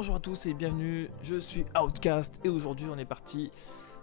Bonjour à tous et bienvenue, je suis Outcast et aujourd'hui on est parti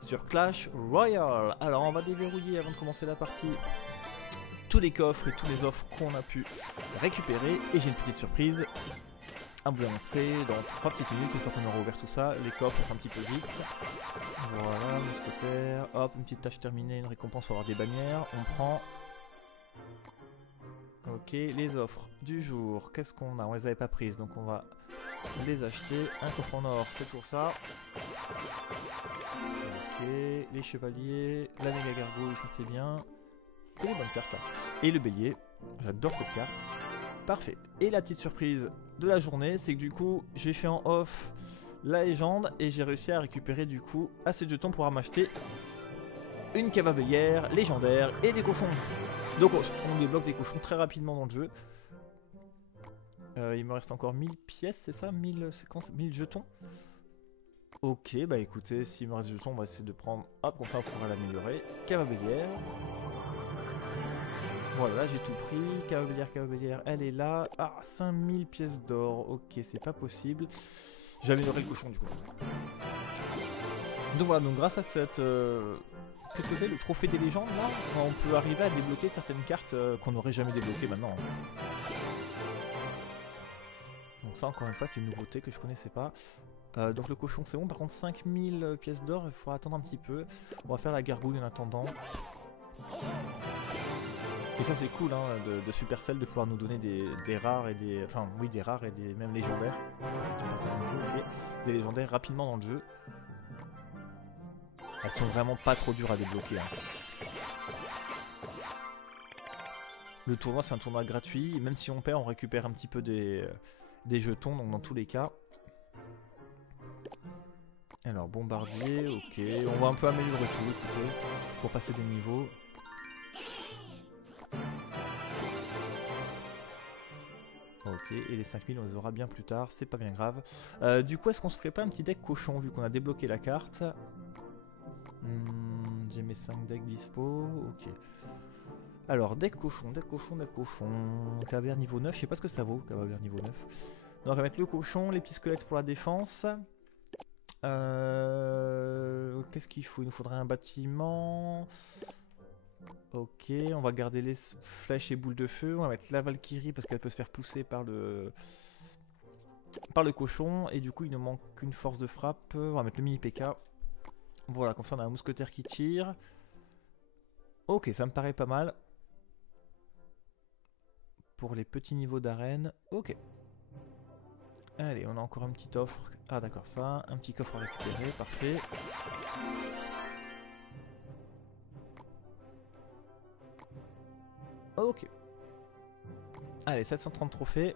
sur Clash Royale. Alors on va déverrouiller avant de commencer la partie tous les coffres et tous les offres qu'on a pu récupérer. Et j'ai une petite surprise à vous annoncer dans 3 petites minutes, une fois qu'on aura ouvert tout ça. Les coffres, on fait un petit peu vite. Voilà, mousquetaire, hop, une petite tâche terminée, une récompense pour avoir des bannières. On prend... Ok, les offres du jour, qu'est-ce qu'on a? On les avait pas prises, donc on va les acheter. Un coffre en or, c'est pour ça. Ok, les chevaliers, la méga gargouille, ça c'est bien. Que des bonnes cartes là. Et le bélier, j'adore cette carte. Parfait. Et la petite surprise de la journée, c'est que du coup, j'ai fait en off la légende et j'ai réussi à récupérer du coup assez de jetons pour m'acheter une cavalière légendaire et des cochons. Donc on débloque des cochons très rapidement dans le jeu. Il me reste encore 1000 pièces, c'est ça? 1000 jetons. Ok, bah écoutez, s'il me reste des jetons, on va essayer de prendre... Hop, comme ça on pourra l'améliorer. Cavalière. Voilà, là j'ai tout pris. Cavalière, elle est là. Ah, 5000 pièces d'or. Ok, c'est pas possible. J'ai amélioré le cochon du coup. Donc voilà, donc grâce à cette... Qu'est-ce que c'est, le trophée des légendes là? On peut arriver à débloquer certaines cartes qu'on n'aurait jamais débloquées maintenant. Donc ça encore une fois c'est une nouveauté que je connaissais pas. Donc le cochon c'est bon, par contre 5000 pièces d'or, il faudra attendre un petit peu. On va faire la gargouille en attendant. Et ça c'est cool hein, de Supercell de pouvoir nous donner des rares et des... Enfin oui des rares et des même légendaires. Des légendaires rapidement dans le jeu. Elles sont vraiment pas trop dures à débloquer. Hein. Le tournoi c'est un tournoi gratuit, même si on perd on récupère un petit peu des jetons, donc dans tous les cas. Alors bombardier, ok, on va un peu améliorer tout, écoutez, pour passer des niveaux. Ok, et les 5000 on les aura bien plus tard, c'est pas bien grave. Du coup est-ce qu'on se ferait pas un petit deck cochon vu qu'on a débloqué la carte? J'ai mes 5 decks dispo, ok. Alors, deck cochon. Cavalière niveau 9, je sais pas ce que ça vaut, cavalière niveau 9. Donc on va mettre le cochon, les petits squelettes pour la défense. Qu'est-ce qu'il faut? Il nous faudrait un bâtiment. Ok, on va garder les flèches et boules de feu. On va mettre la Valkyrie parce qu'elle peut se faire pousser par le cochon. Et du coup, il nous manque qu'une force de frappe. On va mettre le mini PK. Voilà, comme ça on a un mousquetaire qui tire. Ok, ça me paraît pas mal. Pour les petits niveaux d'arène, ok. Allez, on a encore une petite offre. Ah d'accord, ça, un petit coffre à récupérer, parfait. Ok. Allez, 730 trophées.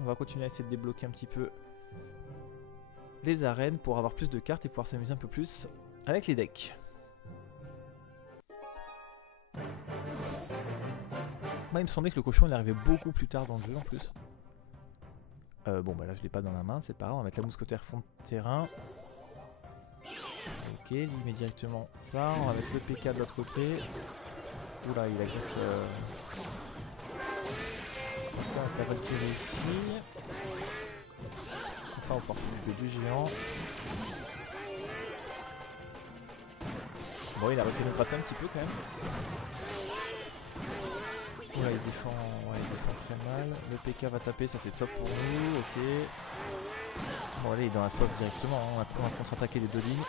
On va continuer à essayer de débloquer un petit peu les arènes pour avoir plus de cartes et pouvoir s'amuser un peu plus avec les decks. Moi il me semblait que le cochon il arrivait beaucoup plus tard dans le jeu en plus. Bon bah là je l'ai pas dans la main, c'est pas grave, on va mettre la mousquetaire fond de terrain. Ok, lui met directement ça, on va mettre le PK de l'autre côté. Oula il agresse... On va mettre la Valkyrie ici. Comme ça on va pouvoir s'occuper du géant. Bon il a réussi à nous gratter un petit peu quand même. Ouais, il défend très mal. Le PK va taper, ça c'est top pour nous, ok. Bon allez, il est dans la sauce directement, hein. On va contre-attaquer les deux lignes.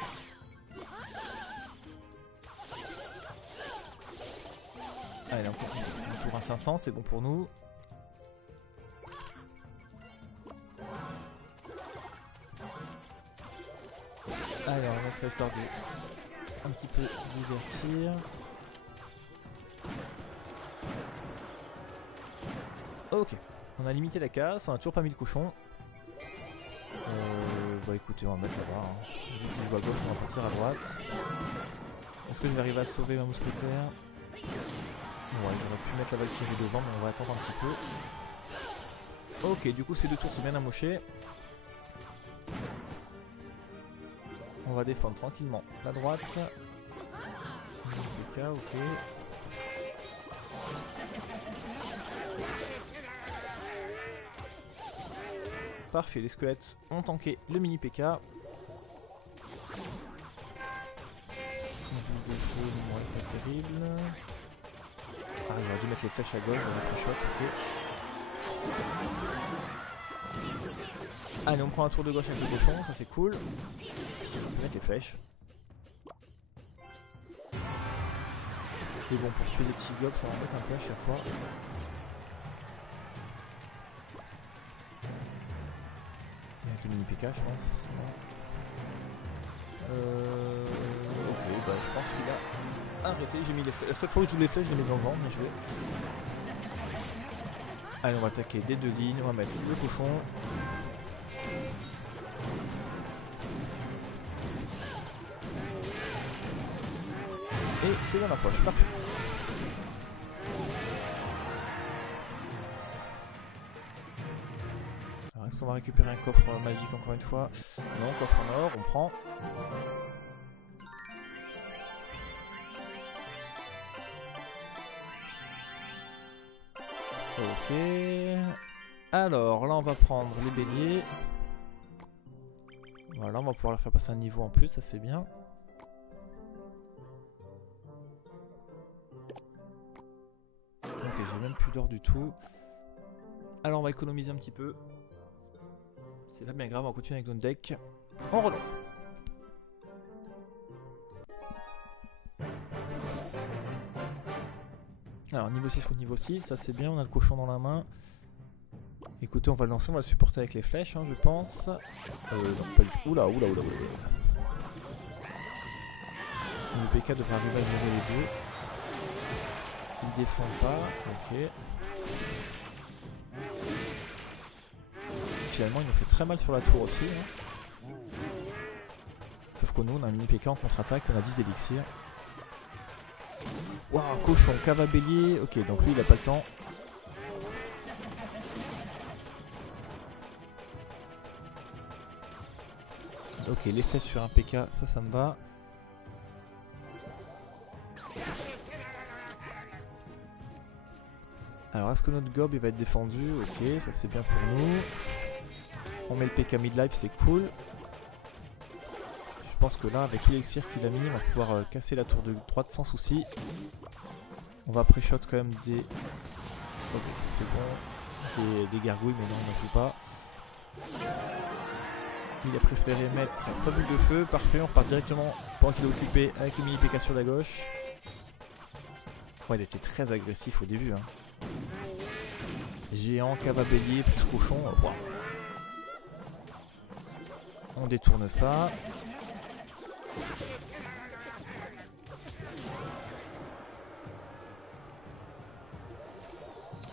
Allez, on tour à 500, c'est bon pour nous. Allez, on va mettre ça histoire de un petit peu divertir. Ok, on a limité la casse, on a toujours pas mis le cochon. Bah écoutez, on va mettre là-bas. Hein. Vu que je joue à gauche, on va partir à droite. Est-ce que je vais arriver à sauver ma mousquetaire? Ouais, j'aurais pu mettre la Valkyrie devant, mais on va attendre un petit peu. Ok, du coup ces deux tours sont bien amochés. On va défendre tranquillement la droite. PK, ok. Parfait, les squelettes ont tanké le mini PK. Boule de feu, ouais, pas terrible. Ah, j'aurais dû mettre les flèches à gauche, j'aurais pris shot, ok. Allez, on prend un tour de gauche avec le cochon, ça c'est cool. On peut mettre les flèches. Et bon, pour tuer les petits gobs, ça va en mettre un peu à chaque fois. Avec le mini PK, je pense. Ok, bah je pense qu'il a arrêté. J'ai mis les flèches. La seule fois où je joue les flèches, je les mets dans le ventre, bien joué. Allez, on va attaquer des deux lignes. On va mettre le cochon. Et c'est dans la poche, parfait. Alors est-ce qu'on va récupérer un coffre magique encore une fois? Non, coffre en or, on prend. Ok. Alors là on va prendre les béliers. Voilà, on va pouvoir leur faire passer un niveau en plus, ça c'est bien. Ok, j'ai même plus d'or du tout. Alors on va économiser un petit peu. C'est pas bien grave, on continue avec notre deck. On relance. Alors niveau 6 contre niveau 6, ça c'est bien, on a le cochon dans la main. Écoutez, on va le lancer, on va le supporter avec les flèches, hein, je pense. Non, pas du tout. Oula. Le PK devrait arriver à gérer les deux. Il défend pas, ok. Finalement, il nous fait très mal sur la tour aussi. Hein. Sauf que nous, on a un mini PK en contre-attaque, on a 10 d'élixirs. Waouh, cochon, cava bélier. Ok, donc lui, il a pas le temps. Ok, les flèches sur un PK, ça me va. Alors, est-ce que notre gob il va être défendu? Ok, ça c'est bien pour nous. On met le PK midlife, c'est cool. Je pense que là, avec l'élixir qu'il a mis, on va pouvoir casser la tour de droite sans souci. On va pré-shot quand même des... Ok, c'est bon. Des gargouilles, mais non, on n'en fout pas. Il a préféré mettre sa boule de feu. Parfait, on repart directement pendant qu'il est occupé avec le mini PK sur la gauche. Ouais, il était très agressif au début. Hein. Géant, cava bélier, plus cochon. Wow. On détourne ça.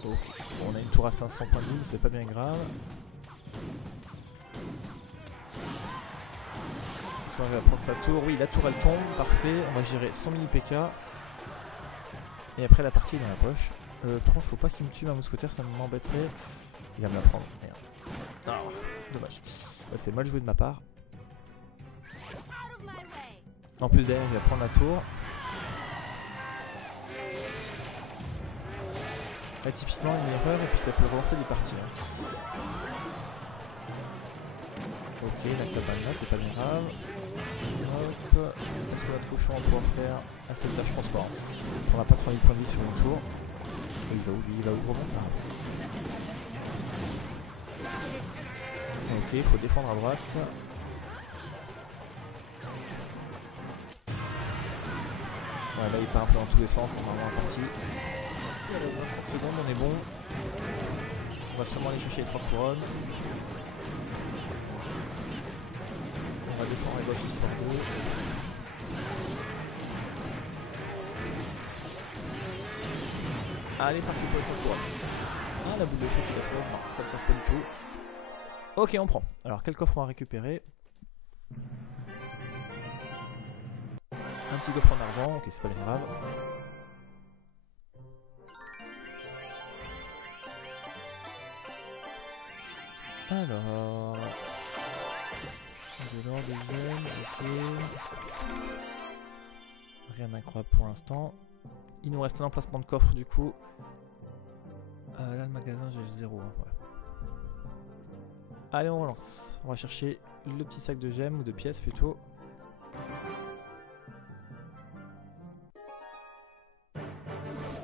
Ok, bon, on a une tour à 500 points de vie, mais c'est pas bien grave. Est-ce qu'on va prendre sa tour? Oui, la tour elle tombe, parfait. On va gérer son mini PK. Et après la partie est dans la poche. Par contre, faut pas qu'il me tue ma mousquetaire, ça m'embêterait. Il va me la prendre, merde. Ah, dommage. Bah, c'est mal joué de ma part. En plus derrière, il va prendre la tour. Là, typiquement une erreur et puis ça peut relancer des parties. Hein. Ok, la cabane là, c'est pas bien grave. Hop. Est-ce que notre cochon va pouvoir faire assez de tâches? Je pense pas. On n'a pas 3000 points de vie sur une tour. Et il va où lui? Il va où remonter? Ok, il faut défendre à droite. Ouais, là il part un peu dans tous les sens, on va avoir un parti. 25 secondes, on est bon. On va sûrement aller chercher les 3 couronnes. On va défendre à gauche histoire d'eau. Allez, parti pour les 3 couronnes. Ah, la boule de feu qui la sauve. Non, ça ne sauve pas du tout. Ok, on prend. Alors, quel coffre on va récupérer? Un petit coffre en argent, ok, c'est pas bien grave. Alors... de l'or, des gemmes, ok. Rien d'incroyable pour l'instant. Il nous reste un emplacement de coffre du coup. Là le magasin j'ai 0. Hein, ouais. Allez, on relance. On va chercher le petit sac de gemmes ou de pièces plutôt.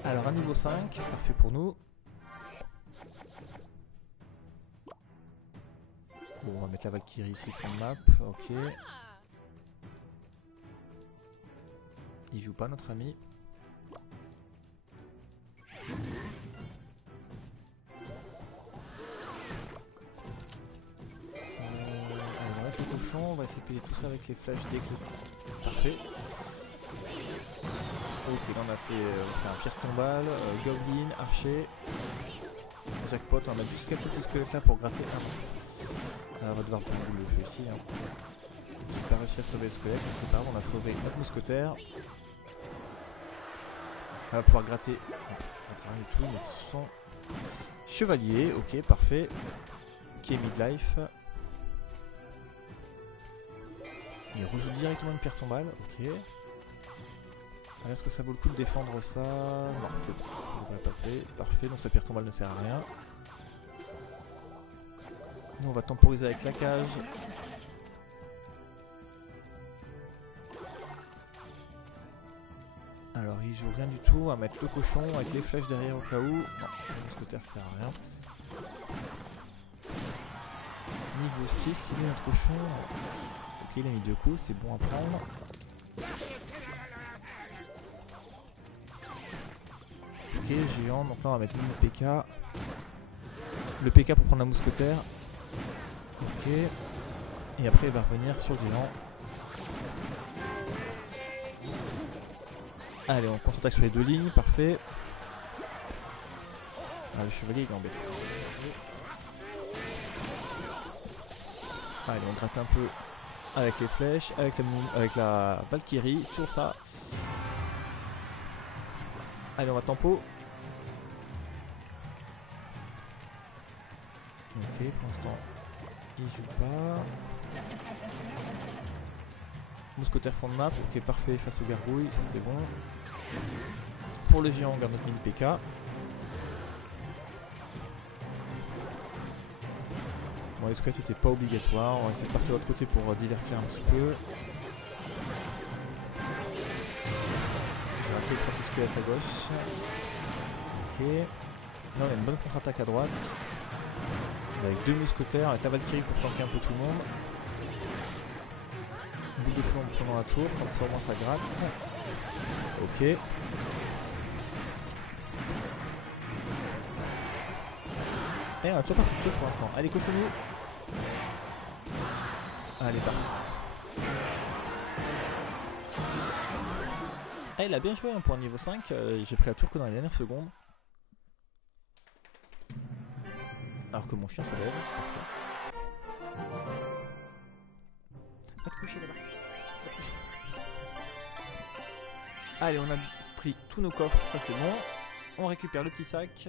Alors un niveau 5, parfait pour nous. Bon, on va mettre la Valkyrie ici pour le map, ok. Il joue pas notre ami. Alors avec le cochon, on va essayer de payer tout ça avec les flèches dès que... Parfait. Ok, là on a fait un pierre tombale, goblin, archer, jackpot, on va mettre juste quelques petits squelettes là pour gratter un. On va devoir prendre le feu ici. Hein. J'ai pas réussi à sauver le squelette, mais c'est pas grave, on a sauvé notre mousquetaire. On va pouvoir gratter rien du tout, mais ce sont chevaliers, ok, parfait. Ok, midlife. Il rejoue directement une pierre tombale, ok. Est-ce que ça vaut le coup de défendre ça? Non, c'est bon, ça devrait passer. Parfait, donc sa pierre tombale ne sert à rien. Nous on va temporiser avec la cage. Alors il joue rien du tout, on va mettre le cochon avec les flèches derrière au cas où. Non, le mousquetaire ça sert à rien. Niveau 6, il est notre cochon. Ok, il a mis 2 coups, c'est bon à prendre. Ok, géant, donc là on va mettre le PK. Le PK pour prendre la mousquetaire. Ok. Et après il va revenir sur le géant. Allez, on contre-attaque sur les 2 lignes, parfait. Ah, le chevalier il est embêté. Allez, on gratte un peu avec les flèches, avec la Valkyrie, sur ça. Allez, on va tempo. Ok, pour l'instant, il joue pas. Mousquetaire fond de map, ok, parfait, face aux gargouilles, ça c'est bon. Pour le géant, on garde notre mini PK. Bon, les squelettes n'étaient pas obligatoires, on va essayer de partir de l'autre côté pour divertir un petit peu. J'ai raté les 3 petits squelettes à gauche. Ok. Là on a une bonne contre-attaque à droite. Avec 2 mousquetaires, avec la Valkyrie pour tanker un peu tout le monde. Boule de feu en prenant la tour, comme ça au moins ça gratte. Ok. Et on a toujours pas fait de tour pour l'instant. Allez, cochonnou. Allez, parfait. Ah, il a bien joué hein, pour un niveau 5. J'ai pris la tour que dans les dernières secondes. Alors que mon chien se lève. Parfait. Va te coucher là-bas. Allez, on a pris tous nos coffres, ça c'est bon. On récupère le petit sac.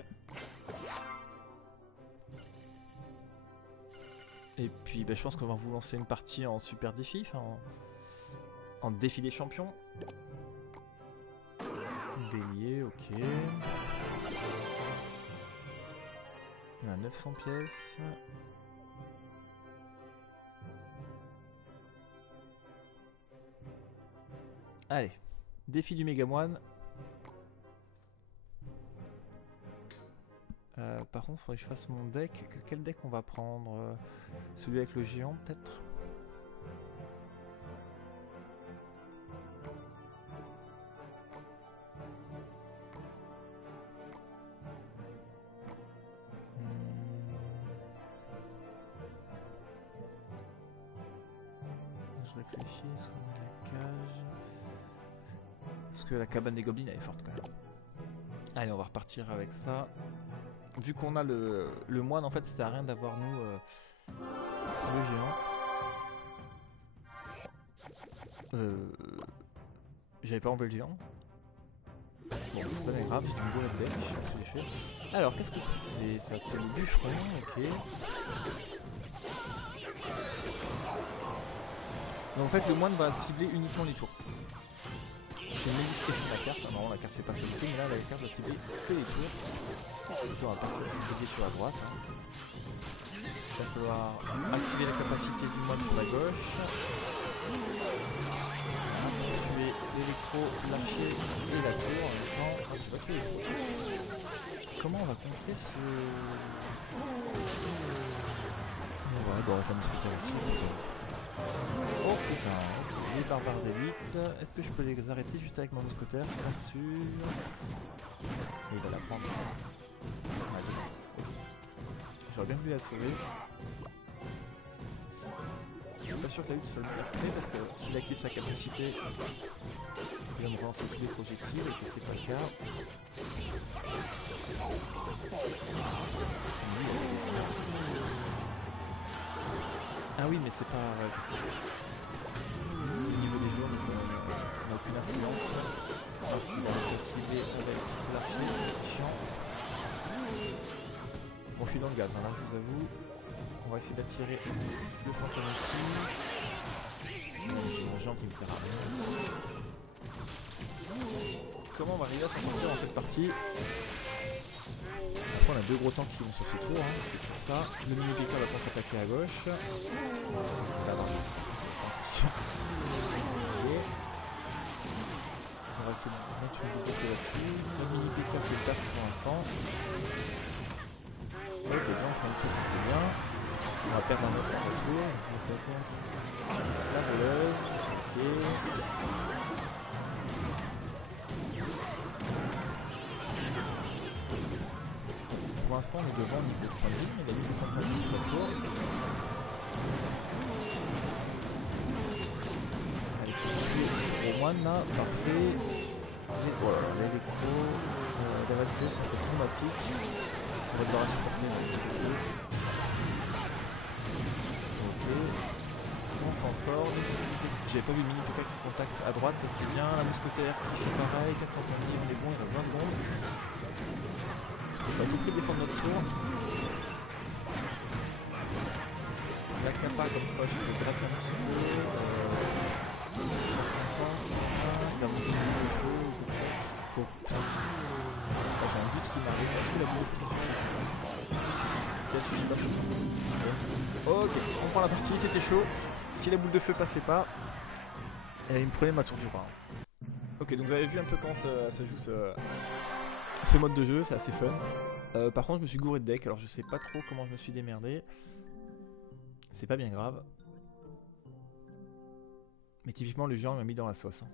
Et puis bah, je pense qu'on va vous lancer une partie en super défi, en défi des champions. Bélier, ok. On a 900 pièces. Allez, défi du Megamoine. Par contre, il faudrait que je fasse mon deck. Quel deck on va prendre? Celui avec le géant, peut-être? Je réfléchis, est-ce qu'on met la cage? Parce que la cabane des gobelins elle est forte quand même. Allez, on va repartir avec ça. Vu qu'on a le moine, en fait, ça sert à rien d'avoir nous le géant. J'avais pas enlevé le géant. Bon, c'est pas très grave, j'ai un beau deck, je sais pas ce que j'ai fait. Alors, qu'est-ce que c'est ça? C'est le bûcheron, ok. Donc en fait, le moine va cibler uniquement les tours. J'ai modifié la carte. Ah non, la carte fait pas ça du tout, mais là, la carte va cibler que les tours. Le tour va partir sur le sur la droite. Hein. Il va falloir activer la capacité du moine sur la gauche. Tuer l'électro, l'archer et la tour en même temps. Ah, c'est pas tous les trois. Comment on va contrer ce... Ouais, bon, on va discuter aussi. Oh putain, les barbares d'élite. Est-ce que je peux les arrêter juste avec mon mousquetaire? C'est pas sûr. Il va la prendre. J'aurais bien voulu la sauver. Je suis pas sûr que la lutte soit le plus près parce que s'il active sa capacité, il va me relancer tous les projectiles et que c'est pas le cas. Ah oui, mais c'est pas... au niveau des joueurs, on n'a aucune influence. Ainsi, on va se cibler avec l'archer, c'est chiant. Bon, je suis dans le gaz, hein, là, je vous avoue. On va essayer d'attirer le fantôme ici. J'ai mon géant qui me sert à rien. Comment on va arriver à s'en sortir dans cette partie? Après, on a deux gros tanks qui vont sur ces tours, hein, c'est pour ça. Le mini-P.K. va contre-attaquer à gauche. Là, non. On va essayer de mettre une boucle là-dessus. Le mini-P.K. fait le taf pour l'instant. Ok, donc on tout ça c'est bien. On va perdre un autre tour. Je vais contre la voleuse. Ok. Pour l'instant on est devant au niveau de point de vue, mais il a mis son point de vue sur cette tour. Allez, au moine là, parfait. Et voilà, l'électro, la validée sur cette automatique. On va devoir supporter un petit peu. Ok. On s'en sort. J'avais pas vu le mini P.K. qui contacte à droite, ça c'est bien. La mousquetaire qui fait pareil. 470, on est bon, il reste 20 secondes. On va tout prix défendre notre tour. La capa comme ça, je vais gratter un petit peu. 150, il a mon bout de feu. Faut... j'ai un bus qui m'arrive. Est-ce que la boule de feu ça suffit? Ok, on prend la partie, c'était chaud. Si la boule de feu passait pas, il me prenait ma tour du roi. Ok, donc vous avez vu un peu comment ça joue ce mode de jeu, c'est assez fun. Par contre, je me suis gouré de deck, alors je sais pas trop comment je me suis démerdé. C'est pas bien grave. Mais typiquement, le géant m'a mis dans la sauce. Hein.